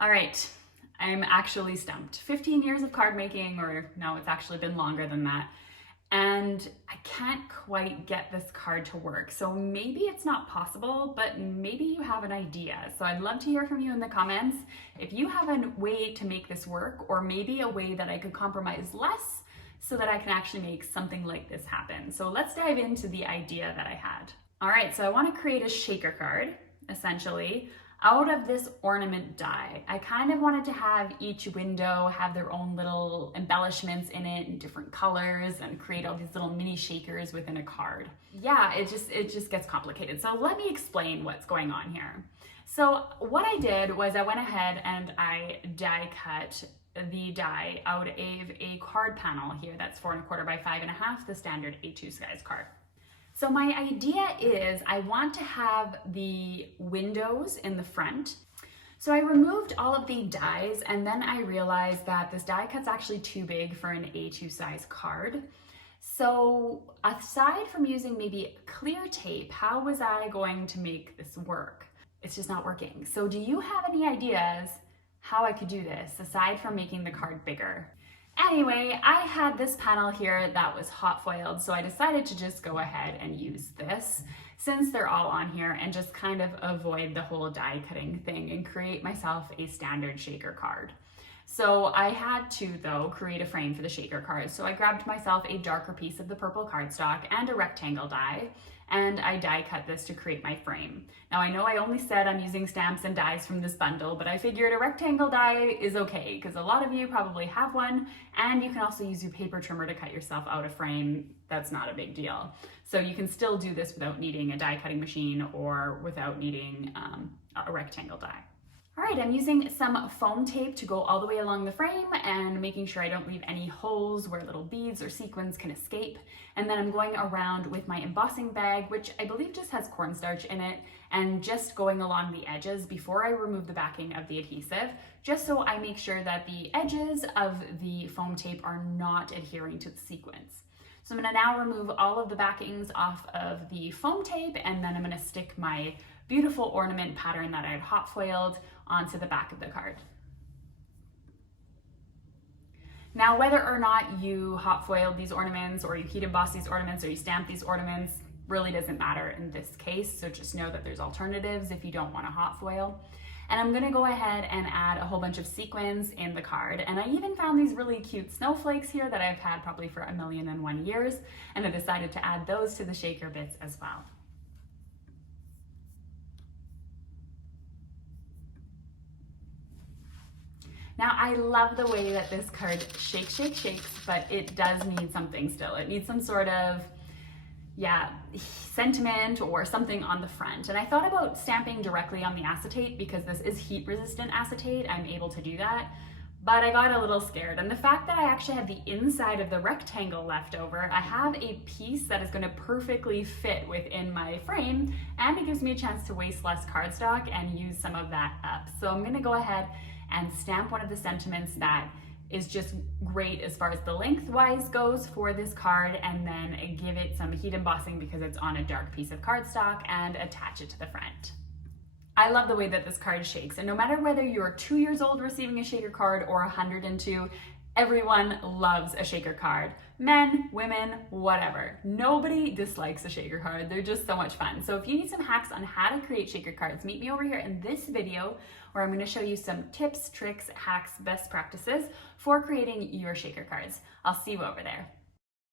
All right, I'm actually stumped. 15 years of card making, or no, it's actually been longer than that. And I can't quite get this card to work. So maybe it's not possible, but maybe you have an idea. So I'd love to hear from you in the comments if you have a way to make this work, or maybe a way that I could compromise less so that I can actually make something like this happen. So let's dive into the idea that I had. All right, so I want to create a shaker card, essentially, out of this ornament die. I kind of wanted to have each window have their own little embellishments in it in different colors and create all these little mini shakers within a card. Yeah, it just gets complicated. So let me explain what's going on here. So what I did was I went ahead and I die cut the die out of a card panel here that's 4 1/4 by 5 1/2, the standard A2 size card. So my idea is I want to have the windows in the front. So I removed all of the dies, and then I realized that this die cut's actually too big for an A2 size card. So aside from using maybe clear tape, how was I going to make this work? It's just not working. So do you have any ideas how I could do this aside from making the card bigger? Anyway, I had this panel here that was hot foiled, so I decided to just go ahead and use this since they're all on here and just kind of avoid the whole die cutting thing and create myself a standard shaker card. So I had to, though, create a frame for the shaker card. So I grabbed myself a darker piece of the purple cardstock and a rectangle die, and I die cut this to create my frame. Now I know I only said I'm using stamps and dies from this bundle, but I figured a rectangle die is okay because a lot of you probably have one, and you can also use your paper trimmer to cut yourself out a frame. That's not a big deal. So you can still do this without needing a die cutting machine or without needing a rectangle die. All right, I'm using some foam tape to go all the way along the frame and making sure I don't leave any holes where little beads or sequins can escape. And then I'm going around with my embossing bag, which I believe just has cornstarch in it, and just going along the edges before I remove the backing of the adhesive, just so I make sure that the edges of the foam tape are not adhering to the sequins. So I'm gonna now remove all of the backings off of the foam tape, and then I'm gonna stick my beautiful ornament pattern that I had hot foiled onto the back of the card. Now, whether or not you hot foiled these ornaments or you heat emboss these ornaments or you stamp these ornaments really doesn't matter in this case. So just know that there's alternatives if you don't want to hot foil. And I'm gonna go ahead and add a whole bunch of sequins in the card. And I even found these really cute snowflakes here that I've had probably for 1,000,001 years. And I decided to add those to the shaker bits as well. Now, I love the way that this card shakes, but it does need something still. It needs some sort of, sentiment or something on the front. And I thought about stamping directly on the acetate because this is heat resistant acetate. I'm able to do that, but I got a little scared. And the fact that I actually have the inside of the rectangle left over, I have a piece that is gonna perfectly fit within my frame, and it gives me a chance to waste less cardstock and use some of that up. So I'm gonna go ahead and stamp one of the sentiments that is just great as far as the lengthwise goes for this card, and then give it some heat embossing because it's on a dark piece of cardstock, and attach it to the front. I love the way that this card shakes, and no matter whether you're 2 years old receiving a shaker card or 102, everyone loves a shaker card. Men, women, whatever. Nobody dislikes a shaker card. They're just so much fun. So if you need some hacks on how to create shaker cards, meet me over here in this video where I'm going to show you some tips, tricks, hacks, best practices for creating your shaker cards. I'll see you over there.